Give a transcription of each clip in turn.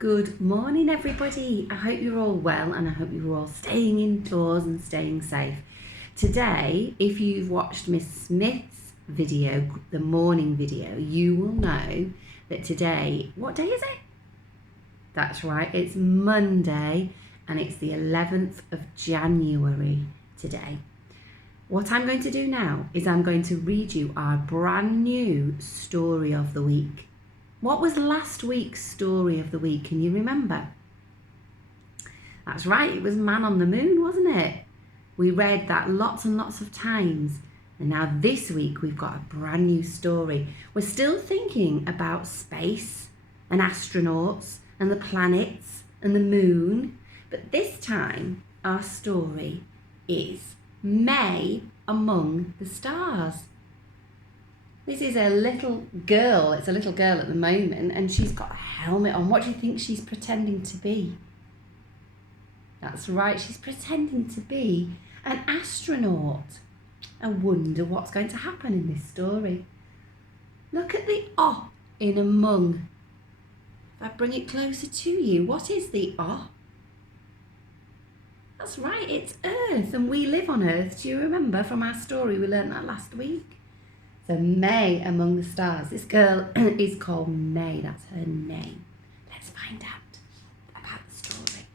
Good morning, everybody. I hope you're all well and I hope you're all staying indoors and staying safe. Today, if you've watched Miss Smith's video, the morning video, you will know that today, what day is it? That's right, it's Monday and it's the 11th of January today. What I'm going to do now is I'm going to read you our brand new story of the week. What was last week's story of the week? Can you remember? That's right, it was Man on the Moon, wasn't it? We read that lots and lots of times. And now this week we've got a brand new story. We're still thinking about space and astronauts and the planets and the moon. But this time our story is Mae Among the Stars. This is a little girl. It's a little girl at the moment and she's got a helmet on. What do you think she's pretending to be? That's right, she's pretending to be an astronaut. I wonder what's going to happen in this story. Look at the O in among. If I bring it closer to you, what is the O? That's right, it's Earth and we live on Earth. Do you remember from our story? We learned that last week. So Mae Among the Stars. This girl is called Mae. That's her name. Let's find out about the story.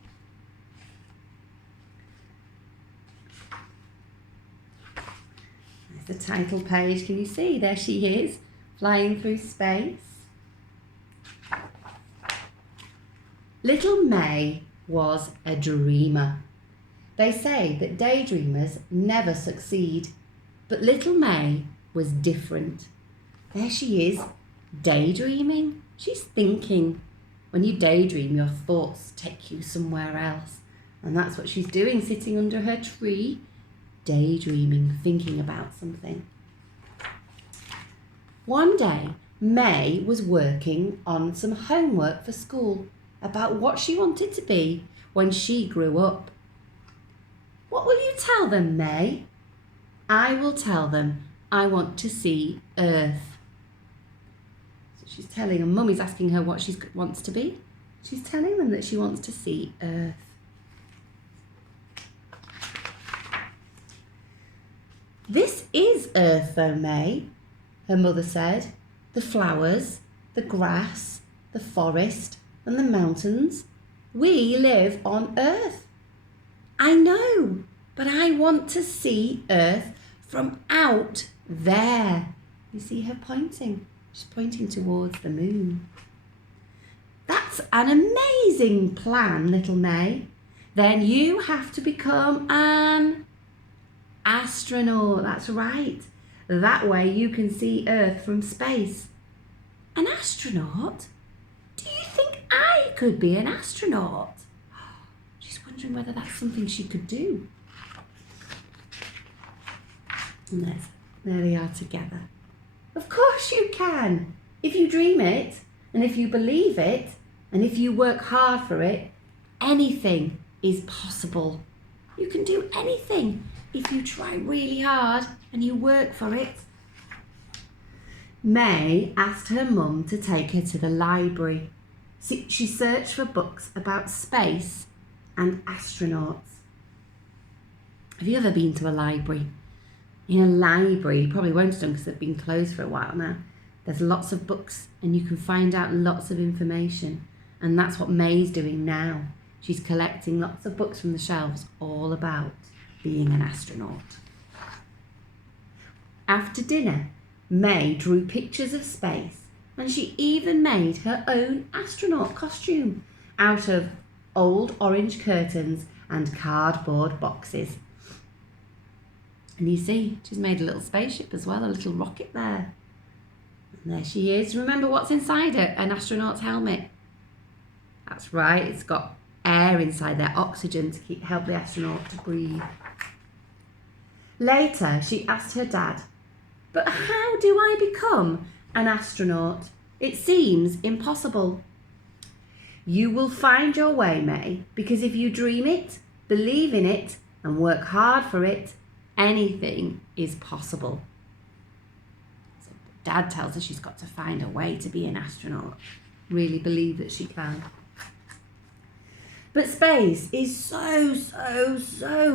There's the title page. Can you see? There she is, flying through space. Little Mae was a dreamer. They say that daydreamers never succeed, but little Mae was different. There she is, daydreaming. She's thinking. When you daydream, your thoughts take you somewhere else. And that's what she's doing, sitting under her tree, daydreaming, thinking about something. One day, Mae was working on some homework for school about what she wanted to be when she grew up. What will you tell them, Mae? I will tell them I want to see Earth. So she's telling her, Mummy's asking her what she wants to be. She's telling them that she wants to see Earth. This is Earth though, Mae, her mother said. The flowers, the grass, the forest and the mountains. We live on Earth. I know, but I want to see Earth from out there. You see her pointing? She's pointing towards the moon. That's an amazing plan, little Mae. Then you have to become an astronaut. That's right. That way you can see Earth from space. An astronaut? Do you think I could be an astronaut? She's wondering whether that's something she could do. And there they are together. Of course you can. If you dream it, and if you believe it, and if you work hard for it, anything is possible. You can do anything if you try really hard and you work for it. Mae asked her mum to take her to the library. She searched for books about space and astronauts. Have you ever been to a library? In a library, you probably won't have done because they've been closed for a while now. There's lots of books and you can find out lots of information. And that's what Mae's doing now. She's collecting lots of books from the shelves all about being an astronaut. After dinner, Mae drew pictures of space and she even made her own astronaut costume out of old orange curtains and cardboard boxes. And you see, she's made a little spaceship as well, a little rocket there. And there she is. Remember what's inside it? An astronaut's helmet. That's right, it's got air inside there, oxygen to help the astronaut to breathe. Later, she asked her dad, but how do I become an astronaut? It seems impossible. You will find your way, Mae, because if you dream it, believe in it, and work hard for it, anything is possible. So Dad tells her she's got to find a way to be an astronaut. Really believe that she can. But space is so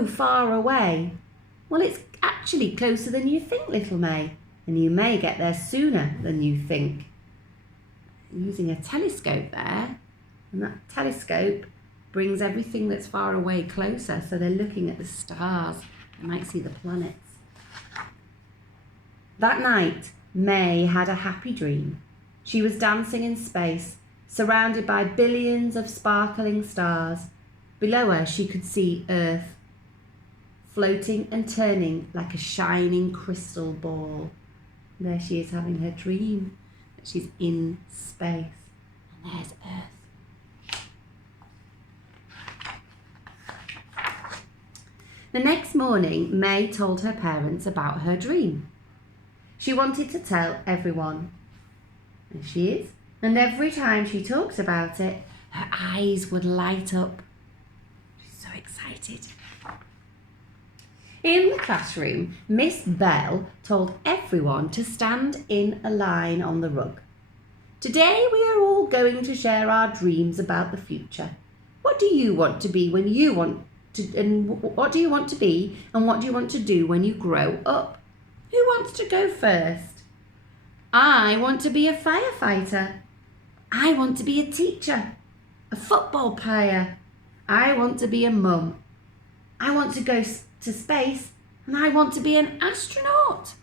far away. Well, it's actually closer than you think, little Mae, and you may get there sooner than you think. I'm using a telescope there, and that telescope brings everything that's far away closer, so they're looking at the stars. They might see the planets. That night, Mae had a happy dream. She was dancing in space, surrounded by billions of sparkling stars. Below her, she could see Earth, floating and turning like a shining crystal ball. There she is having her dream that she's in space. And there's Earth. The next morning, Mae told her parents about her dream. She wanted to tell everyone. And she is. And every time she talks about it, her eyes would light up. She's so excited. In the classroom, Miss Bell told everyone to stand in a line on the rug. Today we are all going to share our dreams about the future. What do you want to be when you want to, and what do you want to be, and what do you want to do when you grow up? Who wants to go first? I want to be a firefighter. I want to be a teacher, a football player. I want to be a mum. I want to go to space, and I want to be an astronaut.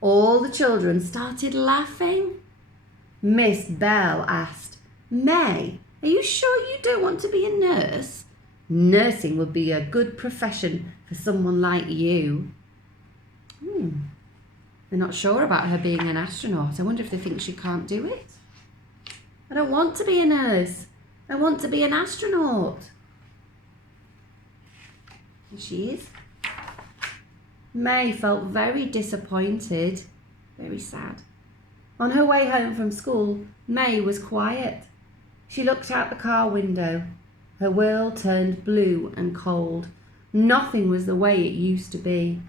All the children started laughing. Miss Bell asked, Mae, are you sure you don't want to be a nurse? Nursing would be a good profession for someone like you. They're not sure about her being an astronaut. I wonder if they think she can't do it. I don't want to be a nurse. I want to be an astronaut. And she is. Mae felt very disappointed, very sad. On her way home from school, Mae was quiet. She looked out the car window. Her world turned blue and cold. Nothing was the way it used to be.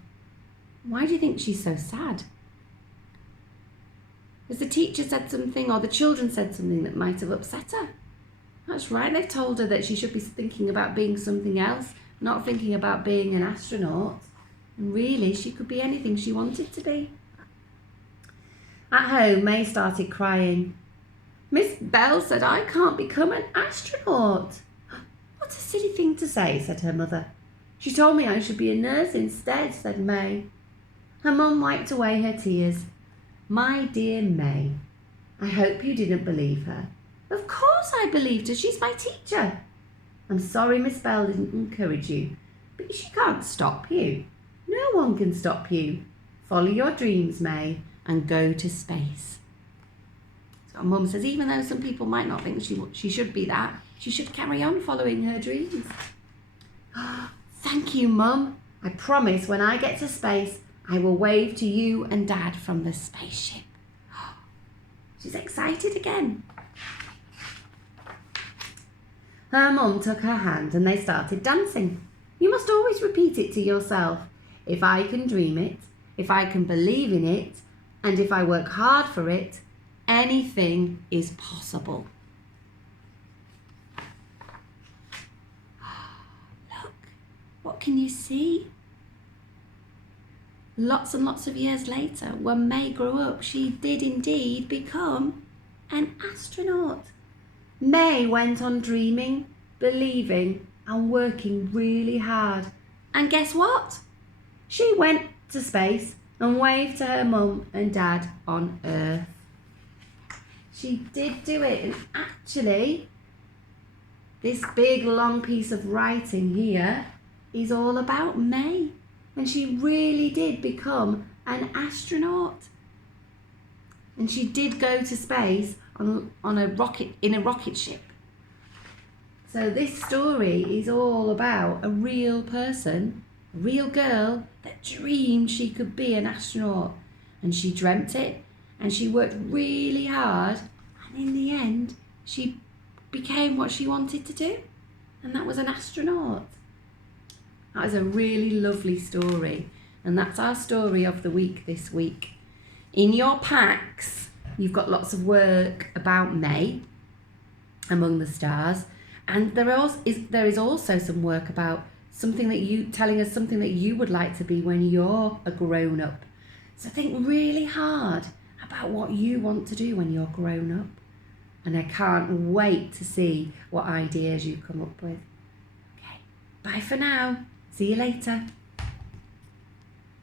Why do you think she's so sad? Because the teacher said something, or the children said something that might have upset her. That's right, they've told her that she should be thinking about being something else, not thinking about being an astronaut. And really, she could be anything she wanted to be. At home, Mae started crying. Miss Bell said I can't become an astronaut. What a silly thing to say, said her mother. She told me I should be a nurse instead, said Mae. Her mum wiped away her tears. My dear Mae, I hope you didn't believe her. Of course I believed her. She's my teacher. I'm sorry Miss Bell didn't encourage you, but she can't stop you. No one can stop you. Follow your dreams, Mae, and go to space. So her mum says even though some people might not think she should be that, she should carry on following her dreams. Thank you, Mum. I promise when I get to space, I will wave to you and Dad from the spaceship. She's excited again. Her mum took her hand and they started dancing. You must always repeat it to yourself. If I can dream it, if I can believe in it, and if I work hard for it, anything is possible. Look, what can you see? Lots and lots of years later, when Mae grew up, she did indeed become an astronaut. Mae went on dreaming, believing, and working really hard. And guess what? She went to space and waved to her mum and dad on Earth. She did do it, and actually, this big long piece of writing here is all about Mae. And she really did become an astronaut. And she did go to space on a rocket, in a rocket ship. So this story is all about a real person, a real girl that dreamed she could be an astronaut. And she dreamt it, and she worked really hard, and in the end, she became what she wanted to do, and that was an astronaut. That is a really lovely story, and that's our story of the week this week. In your packs, you've got lots of work about Mae. Among the Stars. And there is also some work about something that telling us something that you would like to be when you're a grown up. So think really hard about what you want to do when you're grown up. And I can't wait to see what ideas you come up with. Okay, bye for now. See you later.